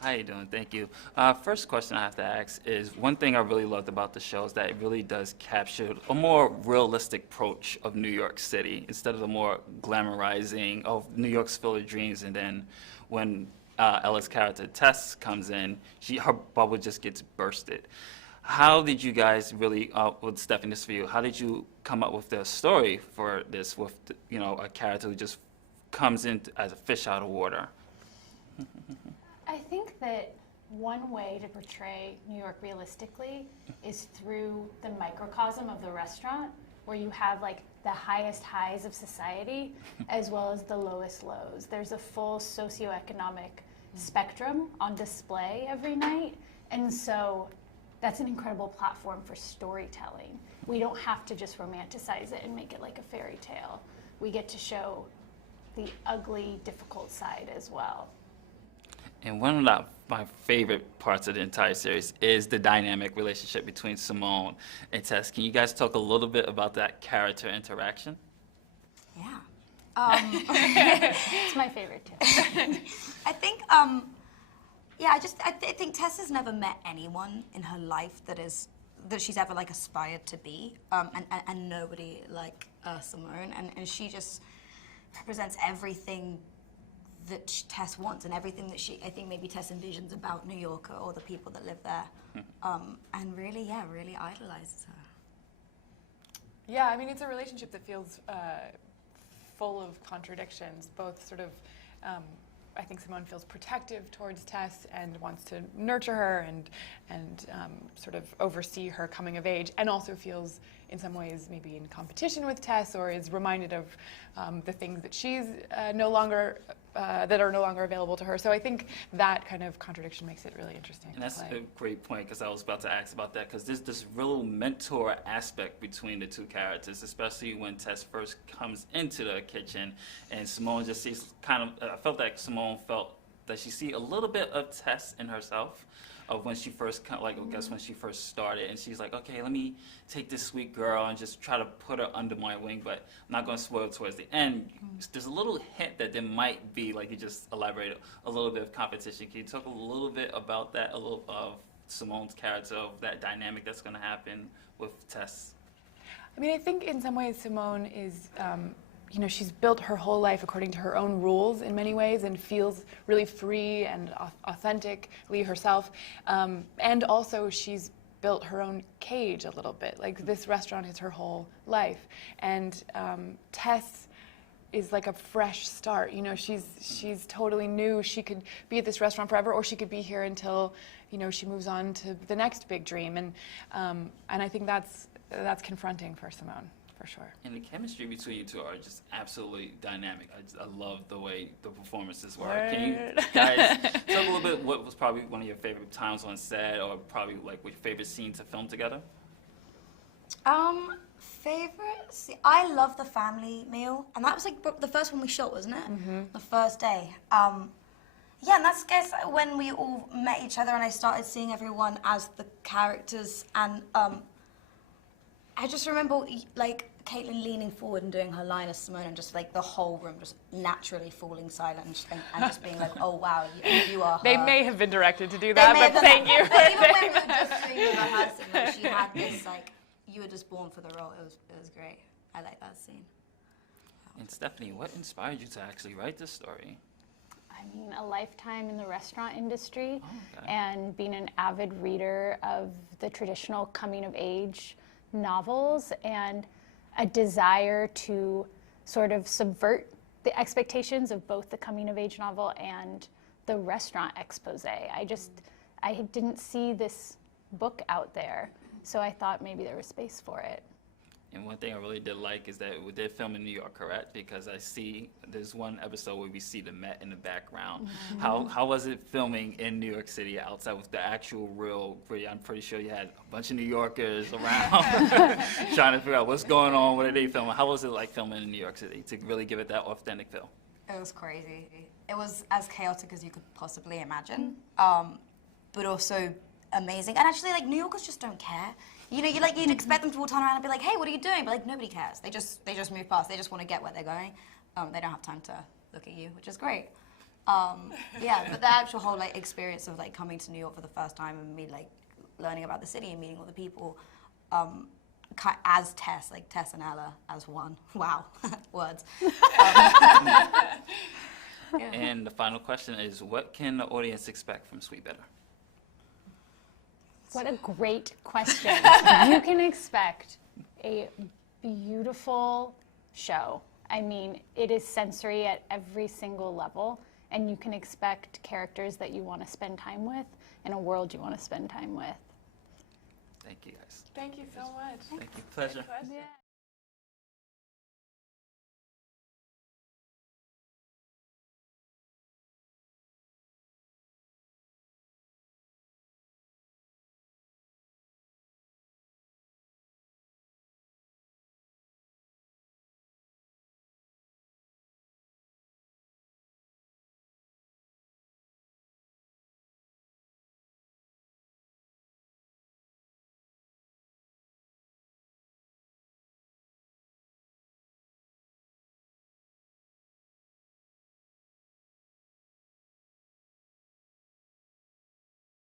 How you doing? Thank you. First question I have to ask is, one thing I really loved about the show is that it really does capture a more realistic approach of New York City instead of the more glamorizing of New York's Field of Dreams. And then when Ella's character Tess comes in, her bubble just gets bursted. How did you guys really, with Stephanie, this for you, how did you come up with the story for this with, a character who just comes in as a fish out of water? I think that one way to portray New York realistically is through the microcosm of the restaurant, where you have like the highest highs of society as well as the lowest lows. There's a full socioeconomic spectrum on display every night, and so that's an incredible platform for storytelling. We don't have to just romanticize it and make it like a fairy tale. We get to show the ugly, difficult side as well. And one of my favorite parts of the entire series is the dynamic relationship between Simone and Tess. Can you guys talk a little bit about that character interaction? Yeah. It's my favorite too. I think, I think Tess has never met anyone in her life that she's ever like aspired to be, and nobody like Simone, and she just represents everything that Tess wants and everything that I think maybe Tess envisions about New York or the people that live there, and really idolizes her. Yeah, I mean, it's a relationship that feels full of contradictions, both sort of, I think Simone feels protective towards Tess and wants to nurture her and sort of oversee her coming of age, and also feels in some ways maybe in competition with Tess, or is reminded of the things that she's no longer that are no longer available to her. So I think that kind of contradiction makes it really interesting. And that's a great point, because I was about to ask about that, because there's this real mentor aspect between the two characters, especially when Tess first comes into the kitchen and Simone just sees I felt like Simone felt that she see a little bit of Tess in herself, of when she first, I guess when she first started, and she's like, okay, let me take this sweet girl and just try to put her under my wing, but I'm not going to spoil it towards the end. There's a little hint that there might be, like you just elaborated, a little bit of competition. Can you talk a little bit about that, a little of Simone's character, of that dynamic that's going to happen with Tess? I mean, I think in some ways Simone is, she's built her whole life according to her own rules in many ways, and feels really free and authentically herself. And also she's built her own cage a little bit. Like, this restaurant is her whole life. And Tess is like a fresh start. She's totally new. She could be at this restaurant forever, or she could be here until, she moves on to the next big dream. And I think that's confronting for Simone, for sure. And the chemistry between you two are just absolutely dynamic. I love the way the performances were. Word. Can you guys talk a little bit what was probably one of your favorite times on set, or probably like your favorite scene to film together? Favorite scene? I love the family meal, and that was like the first one we shot, wasn't it? Mm-hmm. The first day. Yeah, and that's, guess, when we all met each other and I started seeing everyone as the characters, and I just remember, like, Caitlin leaning forward and doing her line as Simone, and just, like, the whole room just naturally falling silent and just being like, oh, wow, you are her. They may have been directed to do that, but thank you. But even when we were just doing the rehearsing, like, she had this, like, you were just born for the role. It was great. I like that scene. And Stephanie, what inspired you to actually write this story? I mean, a lifetime in the restaurant industry, and being an avid reader of the traditional coming-of-age novels, and a desire to sort of subvert the expectations of both the coming-of-age novel and the restaurant expose. I didn't see this book out there, so I thought maybe there was space for it. And one thing I really did like is that we did film in New York, correct? Because I see there's one episode where we see the Met in the background. Mm-hmm. How was it filming in New York City outside with the actual real? I'm pretty sure you had a bunch of New Yorkers around trying to figure out what's going on. What are they filming? How was it like filming in New York City to really give it that authentic feel? It was crazy. It was as chaotic as you could possibly imagine, but also amazing. And actually, like, New Yorkers just don't care. You'd expect them to all turn around and be like, hey, what are you doing? But, like, nobody cares. They just move past. They just want to get where they're going. They don't have time to look at you, which is great. Yeah, but the actual whole like experience of like coming to New York for the first time and me like learning about the city and meeting all the people as Tess, like Tess and Ella as one. Wow, words. And the final question is, what can the audience expect from SweetBitter? What a great question. You can expect a beautiful show. I mean, it is sensory at every single level, and you can expect characters that you want to spend time with in a world you want to spend time with. Thank you, guys. Thank you so much. Thank you. Pleasure. Good question. Yeah.